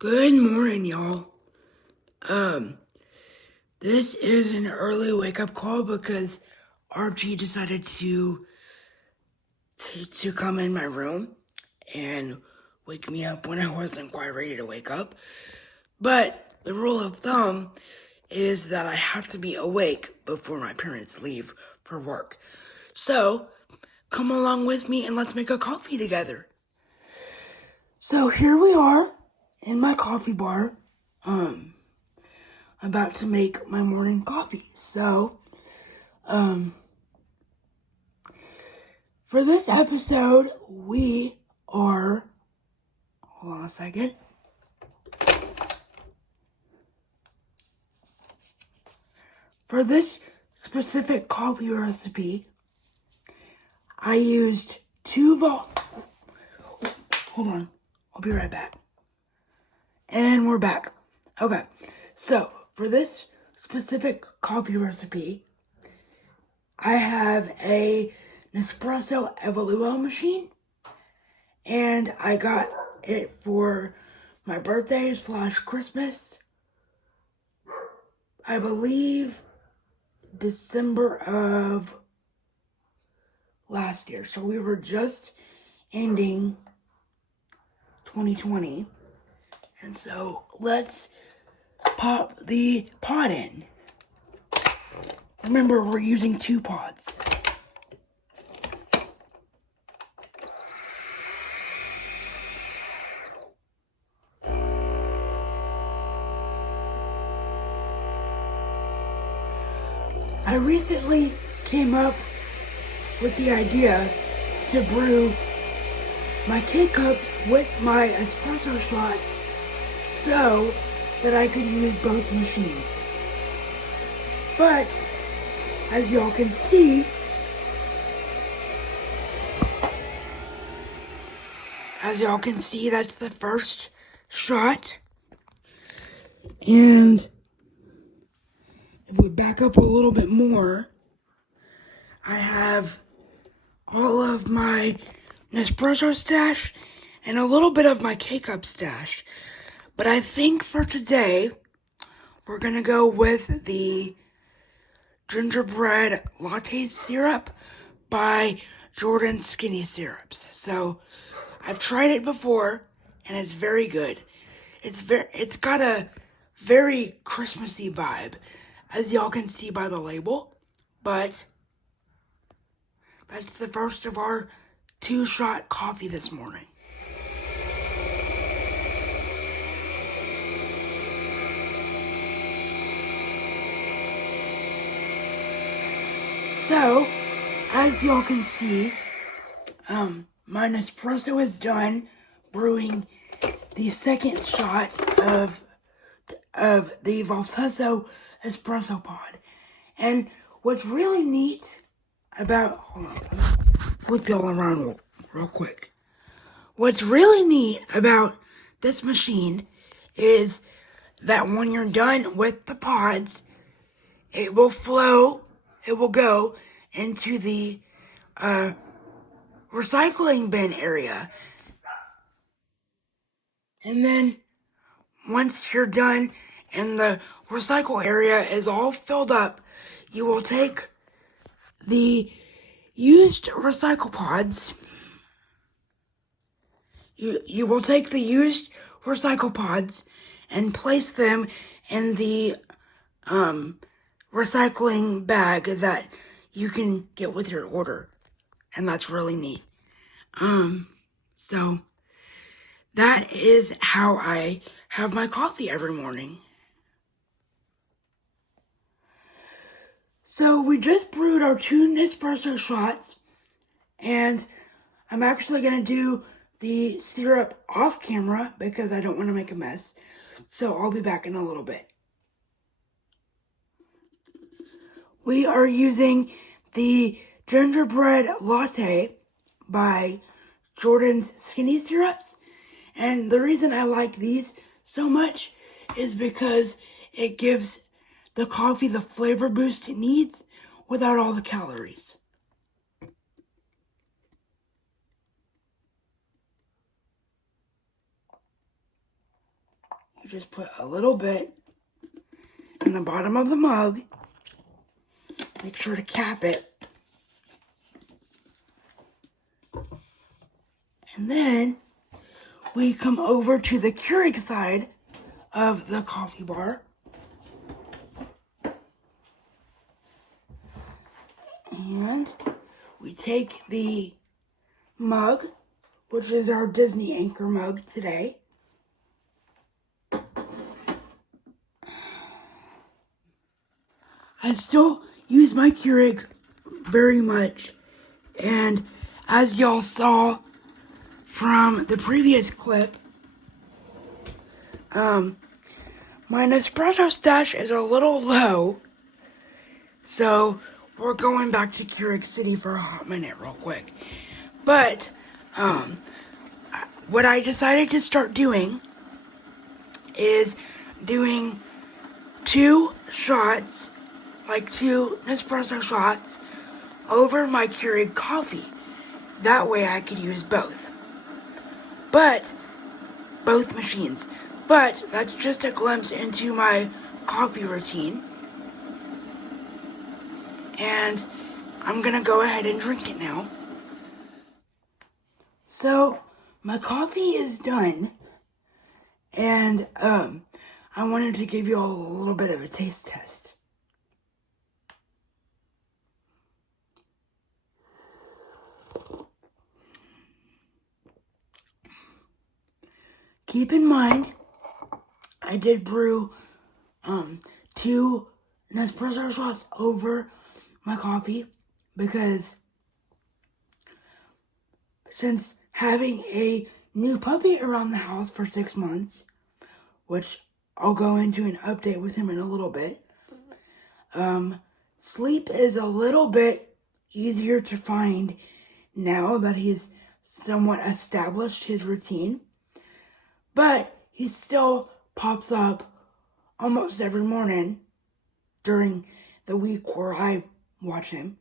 Good morning, y'all. Um, this is an early wake-up call because Archie decided to come in my room and wake me up when I wasn't quite ready to wake up. But the rule of thumb is that I have to be awake before my parents leave for work. So, come along with me and let's make a coffee together. So here we are in my coffee bar. About to make my morning coffee. So, for this episode, we are, hold on a second. For this specific coffee recipe, I used hold on, I'll be right back. And we're back. Okay, so for this specific coffee recipe, I have a Nespresso Evoluo machine, and I got it for my birthday / Christmas, I believe December of last year. So we were just ending 2020. And so let's pop the pod in. Remember, we're using 2 pods. I recently came up with the idea to brew my K-cups with my espresso shots so that I could use both machines. But, as y'all can see, that's the first shot. And if we back up a little bit more, I have all of my Nespresso stash and a little bit of my K-cup stash. But I think for today, we're gonna go with the gingerbread latte syrup by Jordan Skinny Syrups. So I've tried it before and it's very good. It's got a very Christmassy vibe, as y'all can see by the label. But that's the first of our 2-shot coffee this morning. So, as y'all can see, my Nespresso is done brewing the second shot of the Valtesso espresso pod. And what's really neat about, hold on, let me flip y'all around real quick. What's really neat about this machine is that when you're done with the pods, it will go into the recycling bin area. And then once you're done and the recycle area is all filled up, you will take the used recycle pods. You will take the used recycle pods and place them in the recycling bag that you can get with your order. And that's really neat. So that is how I have my coffee every morning. So we just brewed our 2 Nespresso shots, and I'm actually going to do the syrup off camera because I don't want to make a mess. So I'll be back in a little bit. We are using the gingerbread latte by Jordan's Skinny Syrups. And the reason I like these so much is because it gives the coffee the flavor boost it needs without all the calories. You just put a little bit in the bottom of the mug. Make sure to cap it. And then we come over to the Keurig side of the coffee bar. And we take the mug, which is our Disney anchor mug today. I still use my Keurig very much. And as y'all saw from the previous clip, my Nespresso stash is a little low. So we're going back to Keurig City for a hot minute real quick. But, what I decided to start doing is doing 2 shots, like 2 Nespresso shots, over my Keurig coffee. That way I could use both. Both machines. But that's just a glimpse into my coffee routine. And I'm gonna go ahead and drink it now. So, my coffee is done. And, I wanted to give you all a little bit of a taste test. Keep in mind, I did brew 2 Nespresso shots over my coffee because since having a new puppy around the house for 6 months, which I'll go into an update with him in a little bit, sleep is a little bit easier to find now that he's somewhat established his routine. But he still pops up almost every morning during the week where I watch him.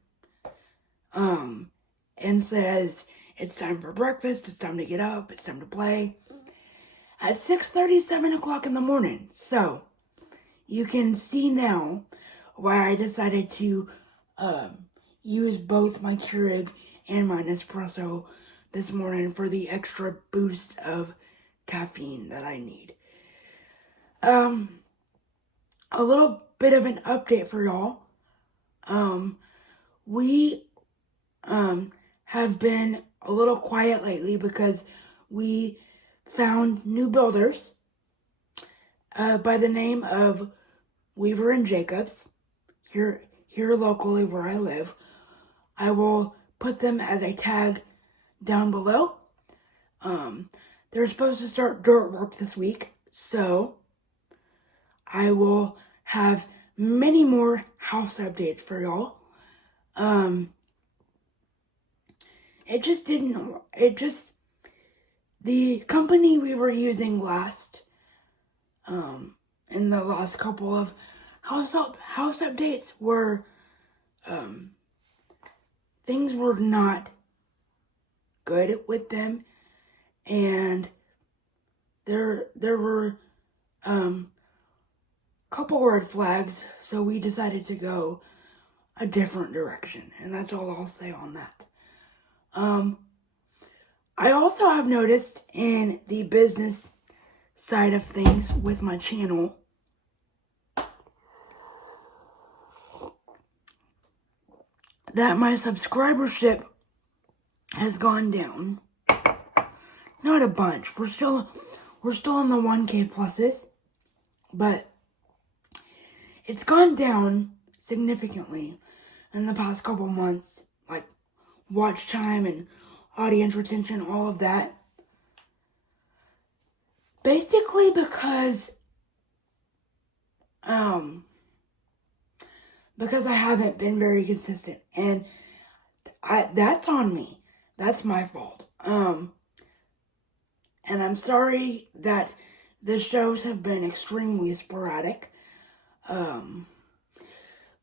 And says, it's time for breakfast, it's time to get up, it's time to play. At 6:30, 7 o'clock in the morning. So, you can see now why I decided to use both my Keurig and my Nespresso this morning for the extra boost of caffeine that I need. A little bit of an update for y'all. We have been a little quiet lately because we found new builders by the name of Weaver and Jacobs here locally where I live. I will put them as a tag down below. They're supposed to start dirt work this week, so I will have many more house updates for y'all. The company we were using last, in the last couple of house updates were, things were not good with them, and there were, couple red flags, so we decided to go a different direction, and that's all I'll say on that. I also have noticed in the business side of things with my channel that my subscribership has gone down. Not a bunch. We're still in the 1K pluses, but it's gone down significantly in the past couple months, like watch time and audience retention, all of that. Basically because I haven't been very consistent, and that's on me. That's my fault. And I'm sorry that the shows have been extremely sporadic.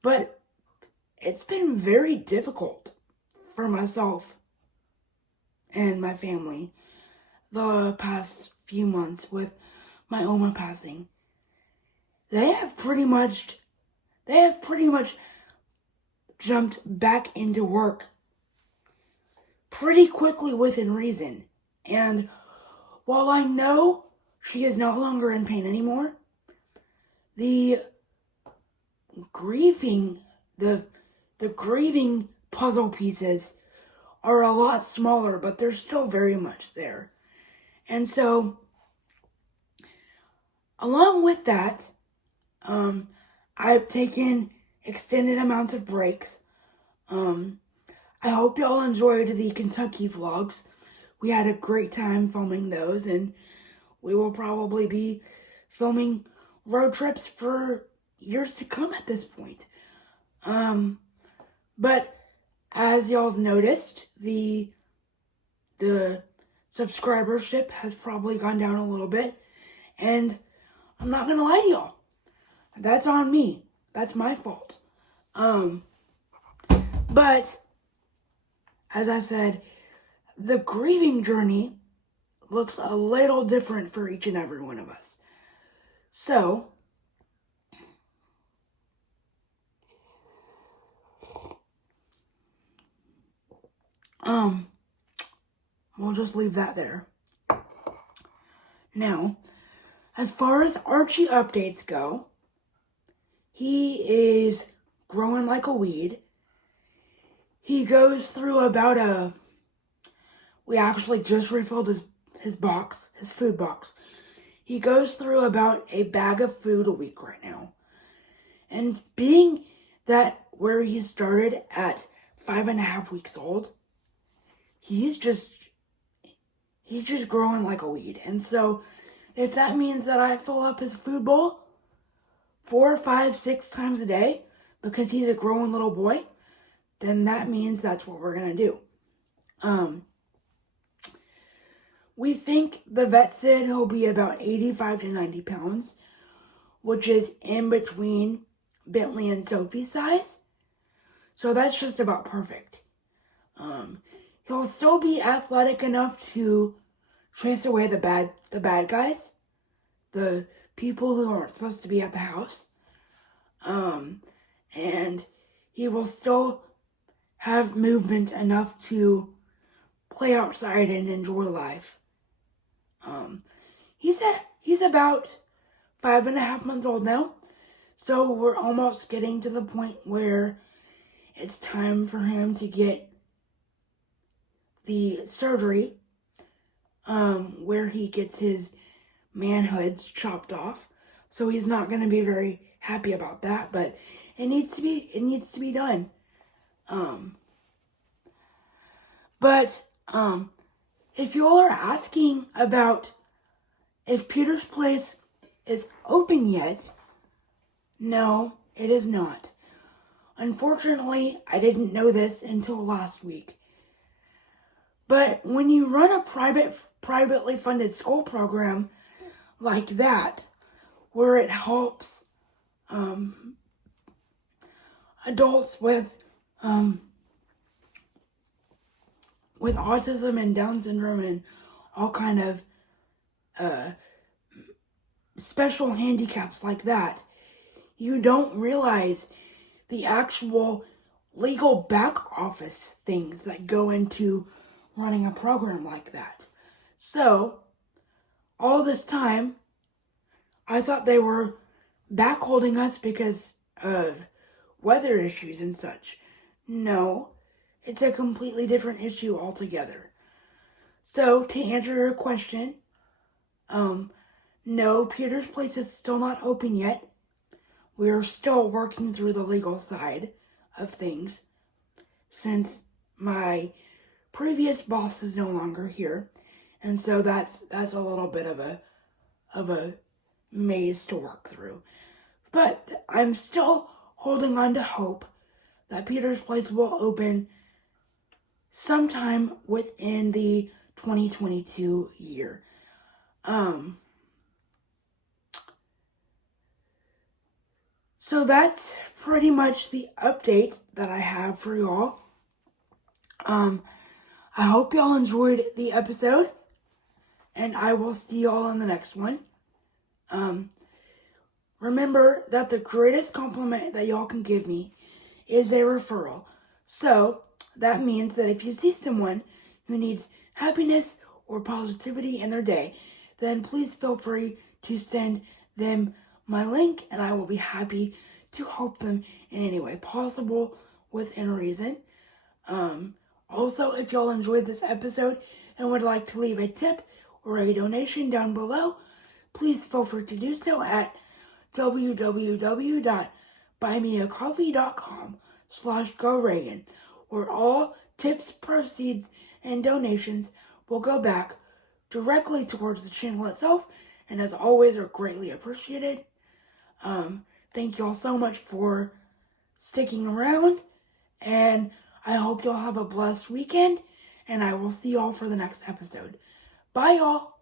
But it's been very difficult for myself and my family the past few months with my Oma passing, they have pretty much jumped back into work pretty quickly within reason. And while I know she is no longer in pain anymore, the grieving puzzle pieces are a lot smaller, but they're still very much there. And so, along with that, I've taken extended amounts of breaks. I hope y'all enjoyed the Kentucky vlogs. We had a great time filming those, and we will probably be filming road trips for years to come at this point. But as y'all have noticed, the subscribership has probably gone down a little bit, and I'm not gonna lie to y'all. That's on me. That's my fault. But as I said, the grieving journey looks a little different for each and every one of us. So, we'll just leave that there. Now, as far as Archie updates go, he is growing like a weed. He goes through about we actually just refilled his food box. He goes through about a bag of food a week right now. And being that where he started at 5.5 weeks old, he's just growing like a weed. And so if that means that I fill up his food bowl 4, 5, 6 times a day because he's a growing little boy, then that means that's what we're gonna do. We think the vet said he'll be about 85 to 90 pounds, which is in between Bentley and Sophie's size. So that's just about perfect. He'll still be athletic enough to chase away the bad guys, the people who aren't supposed to be at the house. And he will still have movement enough to play outside and enjoy life. He's about 5.5 months old now, so we're almost getting to the point where it's time for him to get the surgery, where he gets his manhoods chopped off. So he's not going to be very happy about that, but it needs to be done. But if you all are asking about if Peter's Place is open yet, no, it is not. Unfortunately, I didn't know this until last week. But when you run a privately funded school program like that, where it helps adults with autism and Down syndrome and all kind of special handicaps like that, you don't realize the actual legal back office things that go into running a program like that. So, all this time, I thought they were back holding us because of weather issues and such. No, it's a completely different issue altogether. So, to answer your question, no, Peter's Place is still not open yet. We are still working through the legal side of things since my previous boss is no longer here, and so that's a little bit of a maze to work through. But I'm still holding on to hope that Peter's Place will open sometime within the 2022 year. So that's pretty much the update that I have for y'all. I hope y'all enjoyed the episode, and I will see y'all in the next one. Remember that the greatest compliment that y'all can give me is a referral. So that means that if you see someone who needs happiness or positivity in their day, then please feel free to send them my link, and I will be happy to help them in any way possible within reason. Also, if y'all enjoyed this episode and would like to leave a tip or a donation down below, please feel free to do so at www.buymeacoffee.com/GoRegan, where all tips, proceeds, and donations will go back directly towards the channel itself, and as always are greatly appreciated. Thank y'all so much for sticking around, and I hope y'all have a blessed weekend, and I will see y'all for the next episode. Bye, y'all!